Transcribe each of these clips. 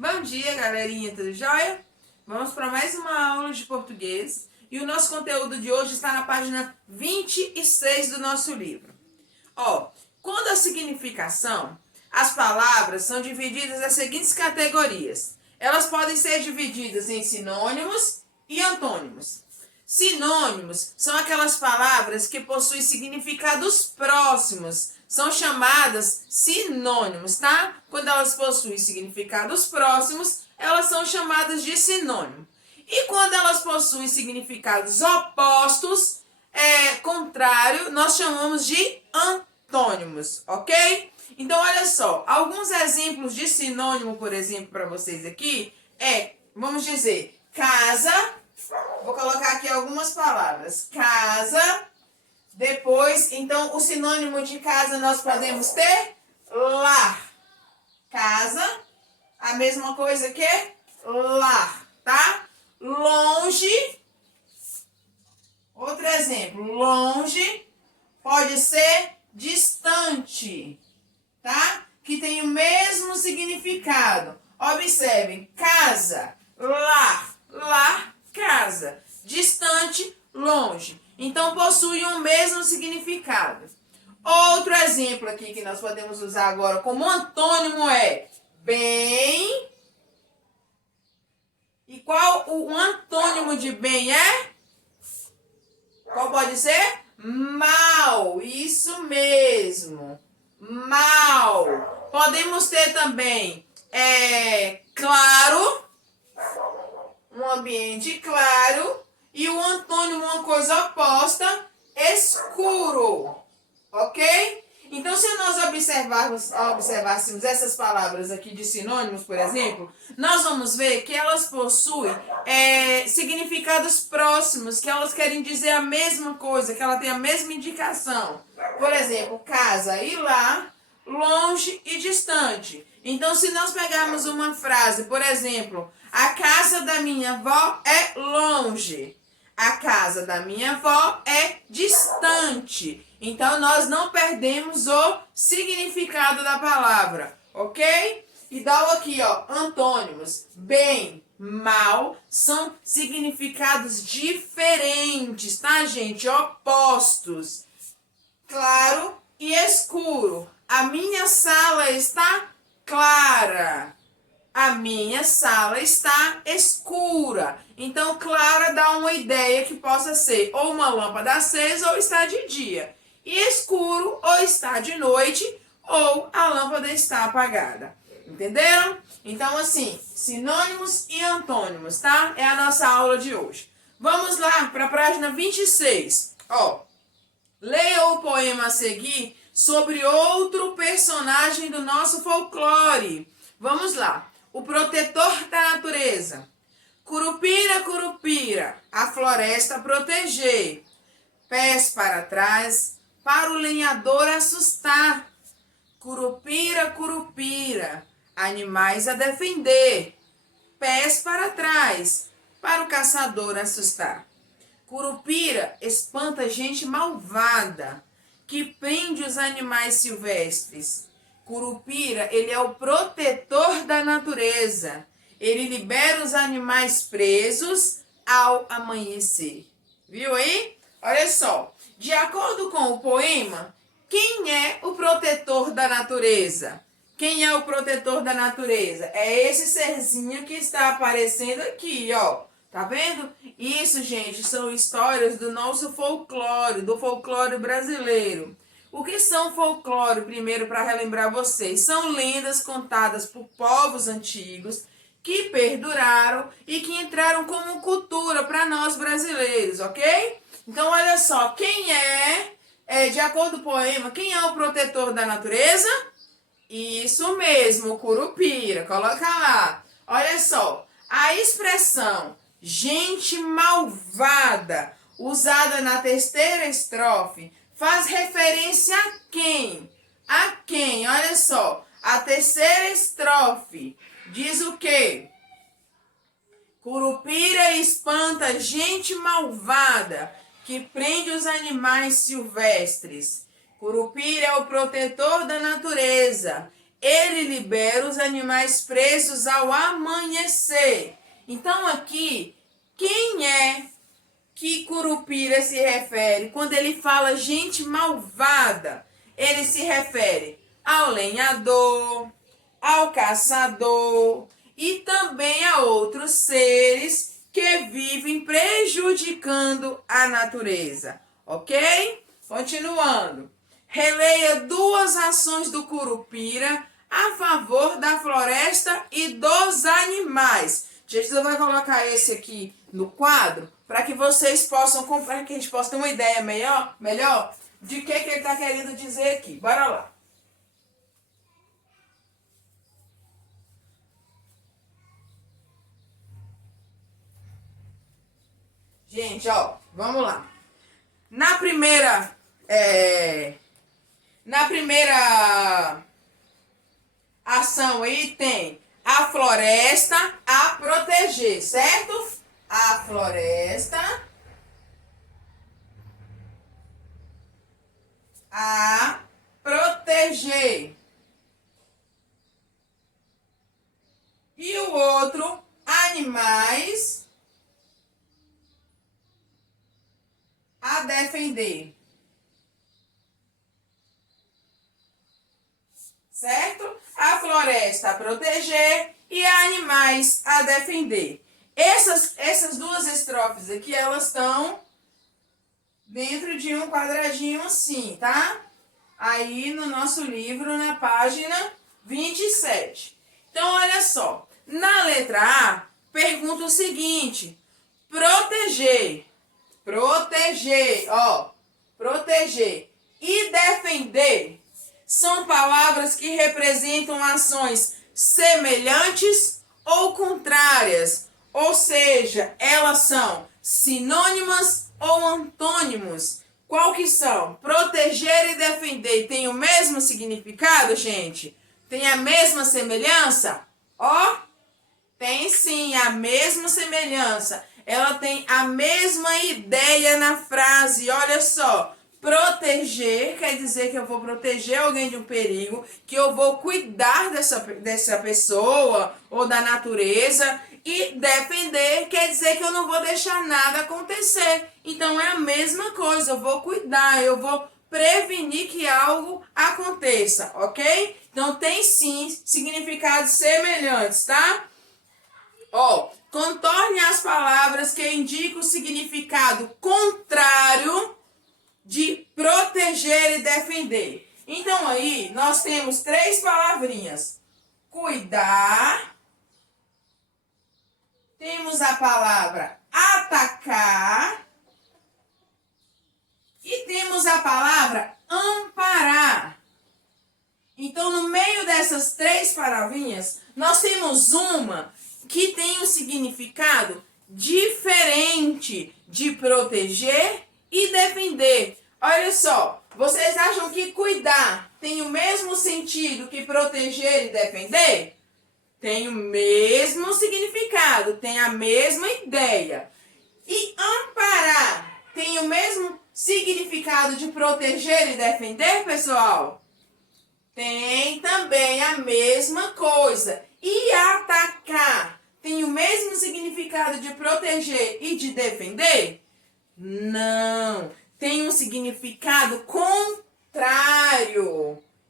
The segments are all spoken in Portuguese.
Bom dia, galerinha, tudo jóia? Vamos para mais uma aula de português e o nosso conteúdo de hoje está na página 26 do nosso livro. Quando a significação, as palavras são divididas nas seguintes categorias. Elas podem ser divididas em sinônimos e antônimos. Sinônimos são aquelas palavras que possuem significados próximos. São chamadas sinônimos, tá? Quando elas possuem significados próximos, elas são chamadas de sinônimo. E quando elas possuem significados opostos, contrário, nós chamamos de antônimos, ok? Então, olha só, alguns exemplos de sinônimo, por exemplo, para vocês aqui, vamos dizer, casa, vou colocar aqui algumas palavras, casa, depois, então, o sinônimo de casa nós podemos ter lar, casa, a mesma coisa que lar, tá? Longe, outro exemplo, longe pode ser distante, tá? Que tem o mesmo significado. Observem, casa, lar, casa. Distante, longe. Então, possuem o mesmo significado. Outro exemplo aqui que nós podemos usar agora como antônimo é bem. E qual o antônimo de bem é? Qual pode ser? Mal. Isso mesmo. Mal. Podemos ter também claro, um ambiente claro, e o antônimo, uma coisa oposta, escuro, ok? Então, se nós observássemos essas palavras aqui de sinônimos, por exemplo, nós vamos ver que elas possuem significados próximos, que elas querem dizer a mesma coisa, que ela tem a mesma indicação. Por exemplo, casa e lar, longe e distante. Então, se nós pegarmos uma frase, por exemplo, a casa da minha avó é longe, a casa da minha avó é distante. Então, nós não perdemos o significado da palavra, ok? E dá aqui, antônimos. Bem, mal, são significados diferentes, tá, gente? Opostos. Claro e escuro. A minha sala está clara. A minha sala está escura. Então, clara dá uma ideia que possa ser ou uma lâmpada acesa ou está de dia. E escuro ou está de noite ou a lâmpada está apagada. Entenderam? Então, assim, sinônimos e antônimos, tá? É a nossa aula de hoje. Vamos lá para a página 26. Leia o poema a seguir sobre outro personagem do nosso folclore. Vamos lá. O protetor da natureza. Curupira, curupira, a floresta proteger. Pés para trás, para o lenhador assustar. Curupira, curupira, animais a defender. Pés para trás, para o caçador assustar. Curupira espanta gente malvada, que prende os animais silvestres. Curupira, ele é o protetor da natureza. Ele libera os animais presos ao amanhecer. Viu aí? Olha só. De acordo com o poema, quem é o protetor da natureza? Quem é o protetor da natureza? É esse serzinho que está aparecendo aqui, Tá vendo? Isso, gente, são histórias do nosso folclore, do folclore brasileiro. O que são folclore, primeiro, para relembrar vocês? São lendas contadas por povos antigos que perduraram e que entraram como cultura para nós brasileiros, ok? Então, olha só, quem de acordo com o poema, quem é o protetor da natureza? Isso mesmo, o curupira. Coloca lá. Olha só, a expressão gente malvada, usada na terceira estrofe, faz referência a quem? A quem? Olha só, a terceira estrofe diz o quê? Curupira espanta gente malvada que prende os animais silvestres. Curupira é o protetor da natureza. Ele libera os animais presos ao amanhecer. Então aqui, quem é que Curupira se refere? Quando ele fala gente malvada, ele se refere ao lenhador, ao caçador e também a outros seres que vivem prejudicando a natureza. Ok? Continuando. Releia duas ações do Curupira a favor da floresta e dos animais. Gente, eu vou colocar esse aqui no quadro para que vocês possam comprar, que a gente possa ter uma ideia melhor de que ele está querendo dizer aqui. Bora lá. Gente, ó, vamos lá. Na primeira ação aí tem a floresta a proteger, certo? A floresta a proteger. E o outro, animais a defender. Certo? A floresta a proteger e animais a defender. Essas duas estrofes aqui, elas estão dentro de um quadradinho assim, tá? Aí no nosso livro, na página 27. Então, olha só. Na letra A, pergunta o seguinte. Proteger, ó. Proteger e defender são palavras que representam ações semelhantes ou contrárias, ou seja, elas são sinônimas ou antônimos. Qual que são? Proteger e defender tem o mesmo significado, gente? Tem a mesma semelhança? Ó, tem sim a mesma semelhança. Ela tem a mesma ideia na frase, olha só. Proteger quer dizer que eu vou proteger alguém de um perigo, que eu vou cuidar dessa pessoa ou da natureza. E defender quer dizer que eu não vou deixar nada acontecer. Então é a mesma coisa, eu vou cuidar, eu vou prevenir que algo aconteça, ok? Então tem sim significados semelhantes, tá? Ó, contorne as palavras que indicam o significado contrário de proteger e defender. Então aí nós temos três palavrinhas. Cuidar. Temos a palavra atacar. E temos a palavra amparar. Então no meio dessas três palavrinhas, nós temos uma que tem um significado diferente de proteger e defender. Olha só, vocês acham que cuidar tem o mesmo sentido que proteger e defender? Tem o mesmo significado, tem a mesma ideia. E amparar tem o mesmo significado de proteger e defender, pessoal? Tem também a mesma coisa. E atacar tem o mesmo significado de proteger e de defender? Não, tem um significado contrário.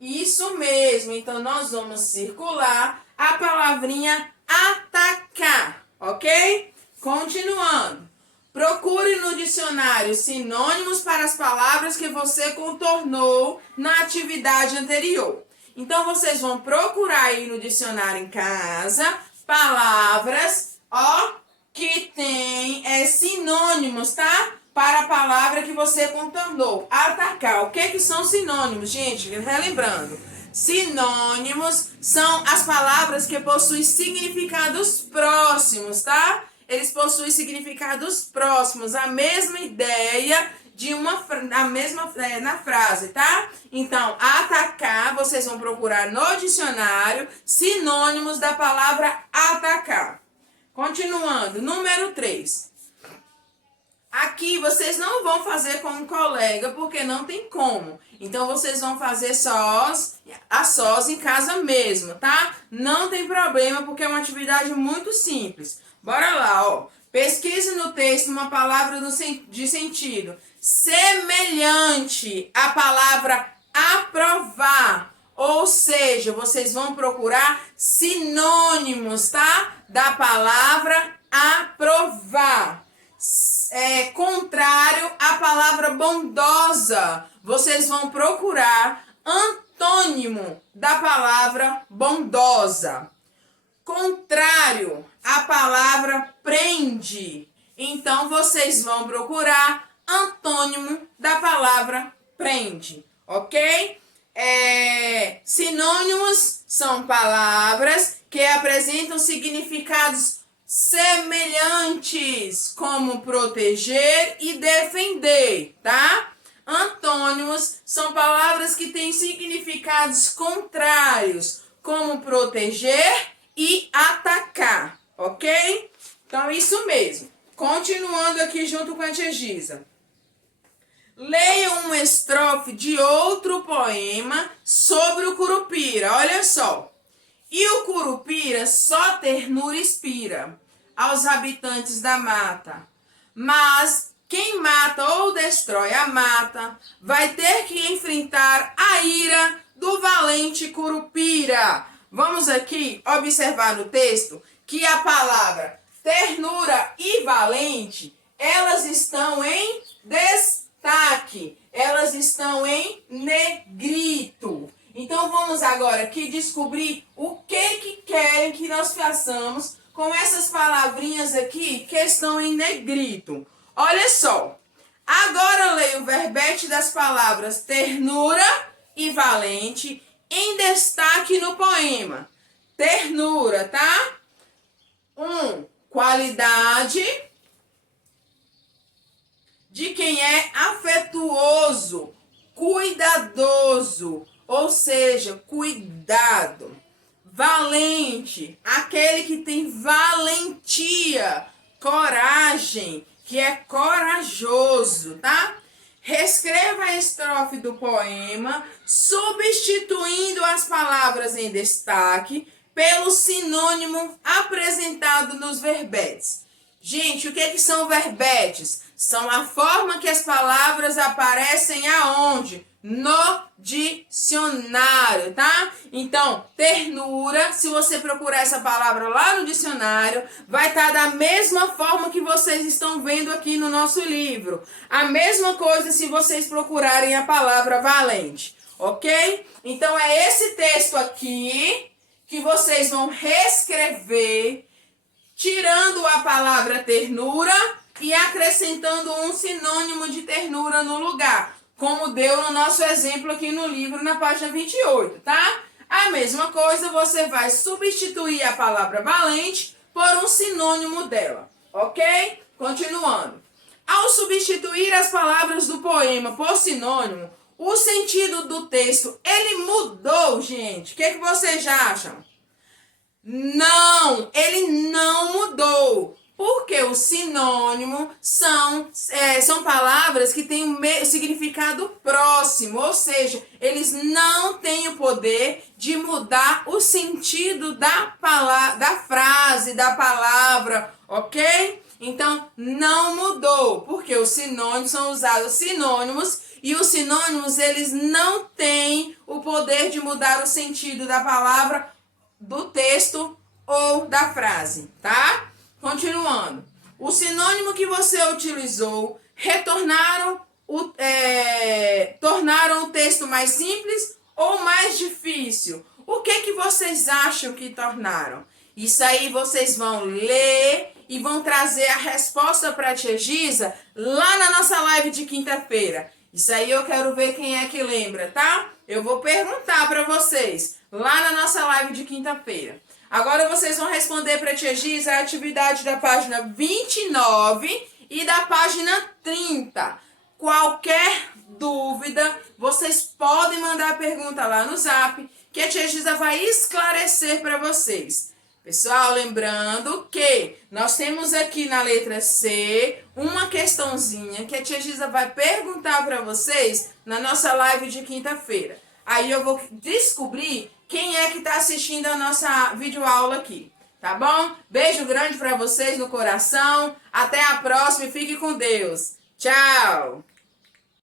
Isso mesmo, então nós vamos circular a palavrinha atacar, ok? Continuando. Procure no dicionário sinônimos para as palavras que você contornou na atividade anterior. Então, vocês vão procurar aí no dicionário em casa palavras, ó, que tem sinônimos, tá? Para a palavra que você contornou. Atacar. O que são sinônimos, gente? Relembrando. Sinônimos são as palavras que possuem significados próximos, tá? Eles possuem significados próximos, a mesma ideia de na frase, tá? Então, atacar, vocês vão procurar no dicionário sinônimos da palavra atacar. Continuando, número 3. Aqui vocês não vão fazer com um colega, porque não tem como. Então, vocês vão fazer a sós em casa mesmo, tá? Não tem problema, porque é uma atividade muito simples. Bora lá, ó. Pesquise no texto uma palavra de sentido semelhante à palavra aprovar. Ou seja, vocês vão procurar sinônimos, tá? Da palavra aprovar. Contrário à palavra bondosa, vocês vão procurar antônimo da palavra bondosa. Contrário à palavra prende, então vocês vão procurar antônimo da palavra prende, ok? Sinônimos são palavras que apresentam significados semelhantes, como proteger e defender, tá? Antônimos são palavras que têm significados contrários, como proteger e atacar, ok? Então, isso mesmo. Continuando aqui junto com a tia Giza. Leia uma estrofe de outro poema sobre o curupira. Olha só. E o curupira só ternura inspira aos habitantes da mata. Mas quem mata ou destrói a mata vai ter que enfrentar a ira do valente curupira. Vamos aqui observar no texto que a palavra ternura e valente, elas estão em destaque, elas estão em negrito. Então vamos agora aqui descobrir o que querem que nós façamos com essas palavrinhas aqui que estão em negrito. Olha só, agora leio o verbete das palavras ternura e valente em destaque no poema. Ternura, tá? Qualidade de quem é afetuoso, cuidadoso, ou seja, cuidado. Valente, aquele que tem valentia, coragem, que é corajoso, tá? Reescreva a estrofe do poema, substituindo as palavras em destaque pelo sinônimo apresentado nos verbetes. Gente, o que são verbetes? São a forma que as palavras aparecem aonde? No dicionário, tá? Então, ternura, se você procurar essa palavra lá no dicionário, vai estar da mesma forma que vocês estão vendo aqui no nosso livro. A mesma coisa se vocês procurarem a palavra valente, ok? Então, é esse texto aqui que vocês vão reescrever, tirando a palavra ternura e acrescentando um sinônimo de ternura no lugar, como deu no nosso exemplo aqui no livro, na página 28, tá? A mesma coisa, você vai substituir a palavra valente por um sinônimo dela, ok? Continuando. Ao substituir as palavras do poema por sinônimo, o sentido do texto, ele mudou, gente. O que vocês acham? Não, ele não mudou. Porque o sinônimo são palavras que têm um significado próximo, ou seja, eles não têm o poder de mudar o sentido da frase, da palavra, ok? Então, não mudou, porque os sinônimos são usados sinônimos, e os sinônimos, eles não têm o poder de mudar o sentido da palavra, do texto ou da frase, tá? Continuando. O sinônimo que você utilizou tornaram o texto mais simples ou mais difícil? O que vocês acham que tornaram? Isso aí vocês vão ler e vão trazer a resposta para a tia Giza lá na nossa live de quinta-feira. Isso aí eu quero ver quem é que lembra, tá? Eu vou perguntar para vocês lá na nossa live de quinta-feira. Agora vocês vão responder para a tia Giza a atividade da página 29 e da página 30. Qualquer dúvida, vocês podem mandar a pergunta lá no Zap, que a tia Giza vai esclarecer para vocês. Pessoal, lembrando que nós temos aqui na letra C uma questãozinha que a tia Giza vai perguntar para vocês na nossa live de quinta-feira. Aí eu vou descobrir quem é que está assistindo a nossa videoaula aqui, tá bom? Beijo grande para vocês no coração. Até a próxima e fique com Deus. Tchau!